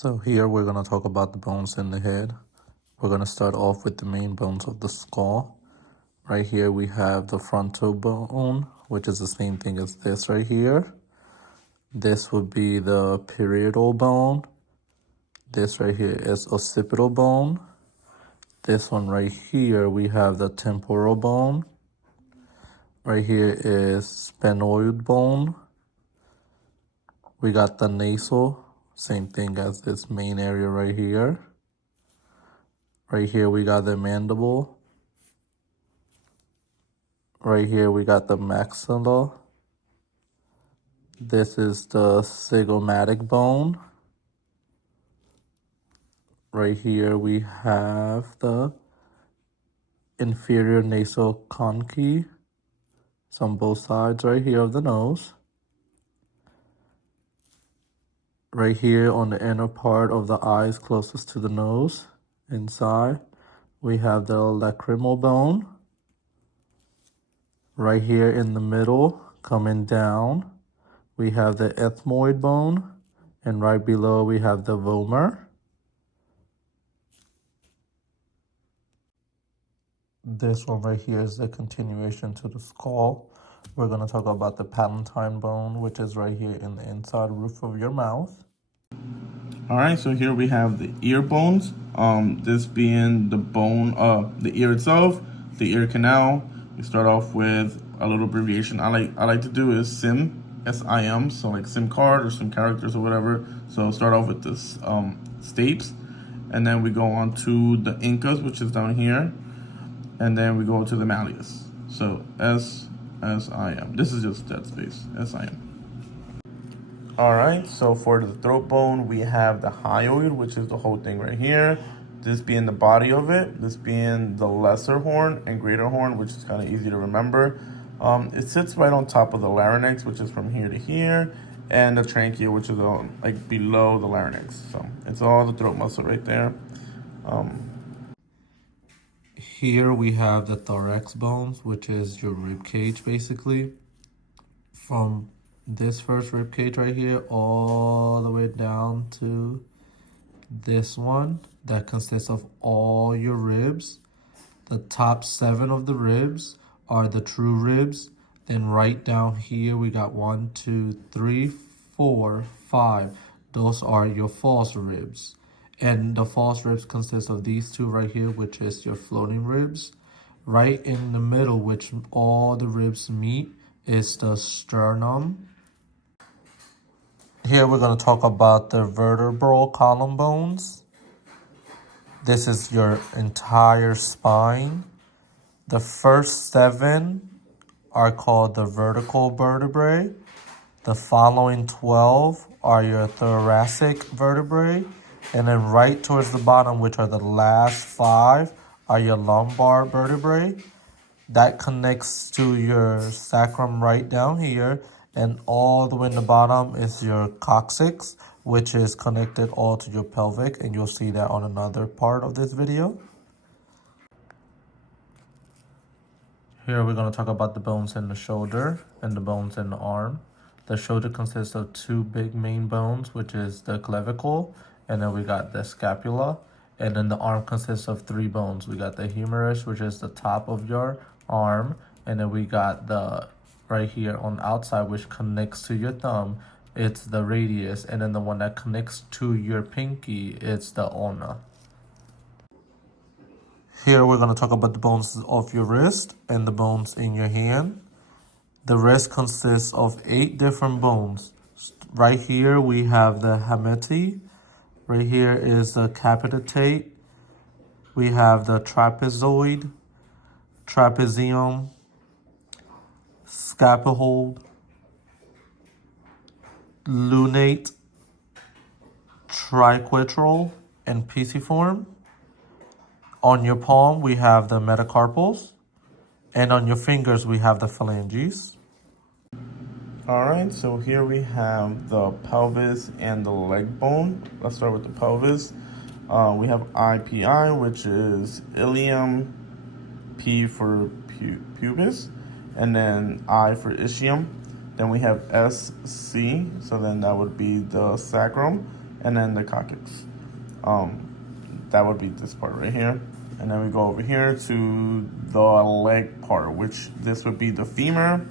So here we're going to talk about the bones in the head. We're going to start off with the main bones of the skull. Right here we have the frontal bone, which is the same thing as this right here. This would be the parietal bone. This right here is occipital bone. This one right here we have the temporal bone. Right here is sphenoid bone. We got the nasal, same thing as this main area right here. Right here we got the mandible. Right here we got the maxilla. This is the zygomatic bone. Right here we have the inferior nasal conchae. It's on both sides right here of the nose. Right here on the inner part of the eyes closest to the nose, inside, we have the lacrimal bone. Right here in the middle, coming down, we have the ethmoid bone. And right below, we have the vomer. This one right here is the continuation to the skull. We're going to talk about the palatine bone, which is right here in the inside roof of your mouth. All right, so here we have the ear bones. This being the bone of the ear itself, the ear canal. We start off with a little abbreviation. I like to do is SIM, S-I-M, so like SIM card or SIM characters or whatever. So start off with this stapes, and then we go on to the incas, which is down here, and then we go to the malleus. So S-I-M. This is just dead space, S-I-M. All right, so for the throat bone, we have the hyoid, which is the whole thing right here. This being the body of it, this being the lesser horn and greater horn, which is kind of easy to remember. It sits right on top of the larynx, which is from here to here, and the trachea, which is like below the larynx. So it's all the throat muscle right there. Here we have the thorax bones, which is your rib cage basically. From this first rib cage right here all the way down to this one that consists of all your ribs. The top 7 of the ribs are the true ribs. Then right down here we got 1, 2, 3, 4, 5. Those are your false ribs. And the false ribs consist of these two right here, which is your floating ribs. Right in the middle, which all the ribs meet, is the sternum. Here we're going to talk about the vertebral column bones. This is your entire spine. The first 7 are called the vertical vertebrae. The following 12 are your thoracic vertebrae. And then right towards the bottom, which are the last 5, are your lumbar vertebrae. That connects to your sacrum right down here. And all the way in the bottom is your coccyx, which is connected all to your pelvic. And you'll see that on another part of this video. Here we're going to talk about the bones in the shoulder and the bones in the arm. The shoulder consists of 2 big main bones, which is the clavicle. And then we got the scapula. And then the arm consists of 3 bones. We got the humerus, which is the top of your arm. And then we got the right here on the outside, which connects to your thumb. It's the radius. And then the one that connects to your pinky, it's the ulna. Here we're going to talk about the bones of your wrist and the bones in your hand. The wrist consists of 8 different bones. Right here we have the hamete. Right here is the capitate. We have the trapezoid, trapezium, scapuhold, lunate, triquetral, and pisiform. On your palm, we have the metacarpals. And on your fingers, we have the phalanges. All right, so here we have the pelvis and the leg bone. Let's start with the pelvis. We have IPI, which is ilium, P for pubis, and then I for ischium. Then we have SC, so then that would be the sacrum. and then the coccyx. That would be this part right here. And then we go over here to the leg part, which this would be the femur.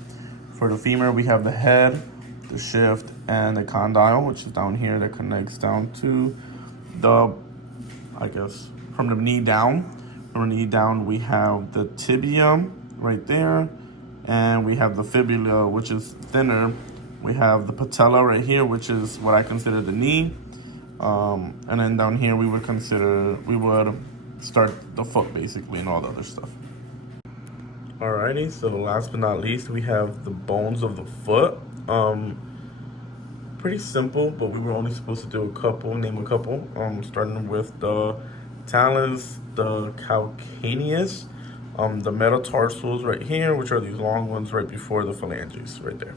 For the femur, we have the head, the shift, and the condyle, which is down here that connects down to the, I guess, from the knee down. From the knee down, we have the tibia right there, and we have the fibula, which is thinner. We have the patella right here, which is what I consider the knee. And then down here, we would start the foot basically and all the other stuff. Alrighty, so last but not least, we have the bones of the foot. Pretty simple, but we were only supposed to do name a couple. Starting with the talus, the calcaneus, the metatarsals right here, which are these long ones right before the phalanges right there.